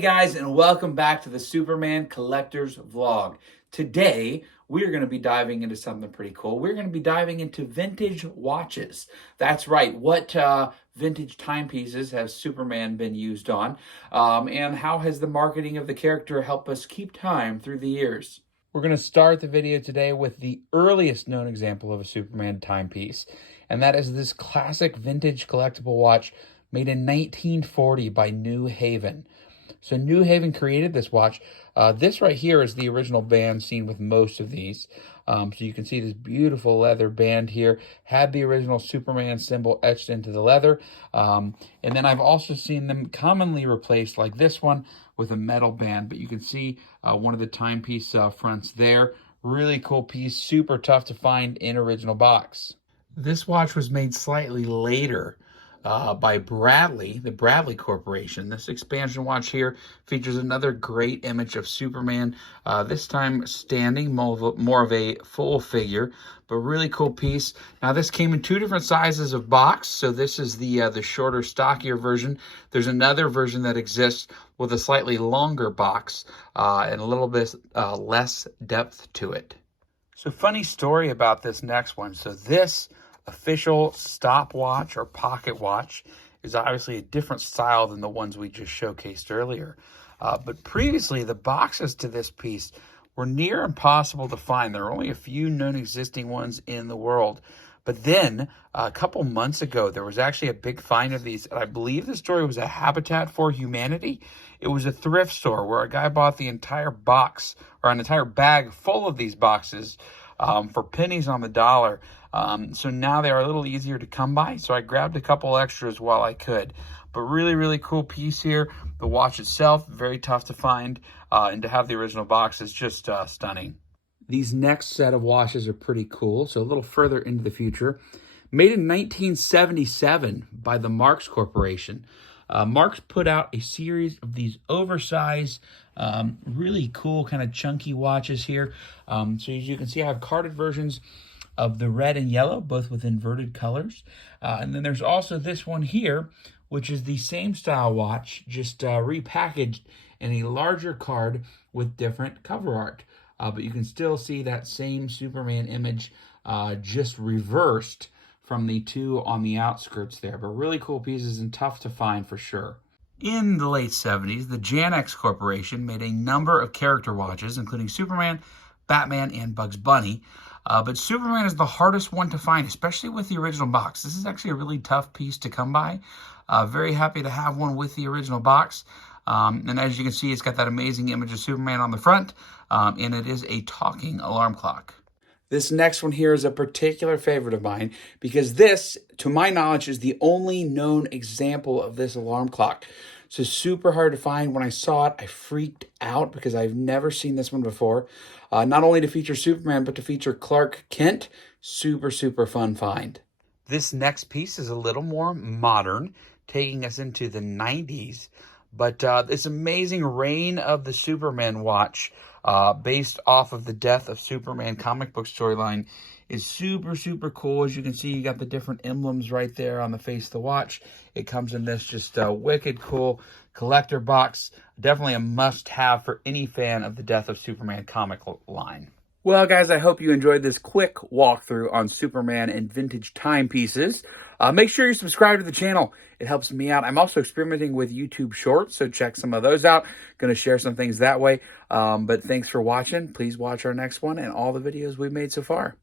guys, and welcome back to the Superman Collectors Vlog. Today, we're going to be diving into something pretty cool. We're going to be diving into vintage watches. That's right, what vintage timepieces has Superman been used on, and how has the marketing of the character helped us keep time through the years? We're going to start the video today with the earliest known example of a Superman timepiece, and that is this classic vintage collectible watch made in 1940 by New Haven. So New Haven created this watch. This right here is the original band seen with most of these. So you can see this beautiful leather band here. Had the original Superman symbol etched into the leather. And then I've also seen them commonly replaced, like this one, with a metal band. But you can see one of the timepiece fronts there. Really cool piece, super tough to find in original box. This watch was made slightly later by Bradley, the Bradley Corporation. This expansion watch here features another great image of Superman, this time standing, more of a full figure, but really cool piece. Now this came in two different sizes of box, so this is the shorter, stockier version. There's another version that exists with a slightly longer box and a little bit less depth to it. So funny story about this next one. So this official stopwatch or pocket watch is obviously a different style than the ones we just showcased earlier. But previously, the boxes to this piece were near impossible to find. There are only a few known existing ones in the world. But then, a couple months ago, there was actually a big find of these. And I believe the story was a Habitat for Humanity. It was a thrift store where a guy bought the entire box, or an entire bag full of these boxes for pennies on the dollar. So now they are a little easier to come by. So I grabbed a couple extras while I could. But really, really cool piece here. The watch itself, very tough to find. And to have the original box is just stunning. These next set of watches are pretty cool. So a little further into the future. Made in 1977 by the Marx Corporation. Marx put out a series of these oversized, really cool kind of chunky watches here. So as you can see, I have carded versions of the red and yellow, both with inverted colors. And then there's also this one here, which is the same style watch, just repackaged in a larger card with different cover art. But you can still see that same Superman image just reversed from the two on the outskirts there. But really cool pieces and tough to find for sure. In the late 70s, the Janx Corporation made a number of character watches, including Superman, Batman, and Bugs Bunny. But Superman is the hardest one to find, especially with the original box. This is actually a really tough piece to come by. Very happy to have one with the original box. And as you can see, it's got that amazing image of Superman on the front, and it is a talking alarm clock. This next one here is a particular favorite of mine because this, to my knowledge, is the only known example of this alarm clock. So super hard to find. When I saw it, I freaked out because I've never seen this one before. Not only to feature Superman, but to feature Clark Kent. Super, super fun find. This next piece is a little more modern, taking us into the 90s. But this amazing Reign of the Superman watch, based off of the Death of Superman comic book storyline, is super, super cool. As you can see, you got the different emblems right there on the face of the watch. It comes in this just wicked cool collector box. Definitely a must-have for any fan of the Death of Superman comic line. Well, guys, I hope you enjoyed this quick walkthrough on Superman and vintage timepieces. Make sure you subscribe to the channel. It helps me out. I'm also experimenting with YouTube Shorts, so check some of those out. Going to share some things that way. But thanks for watching. Please watch our next one and all the videos we've made so far.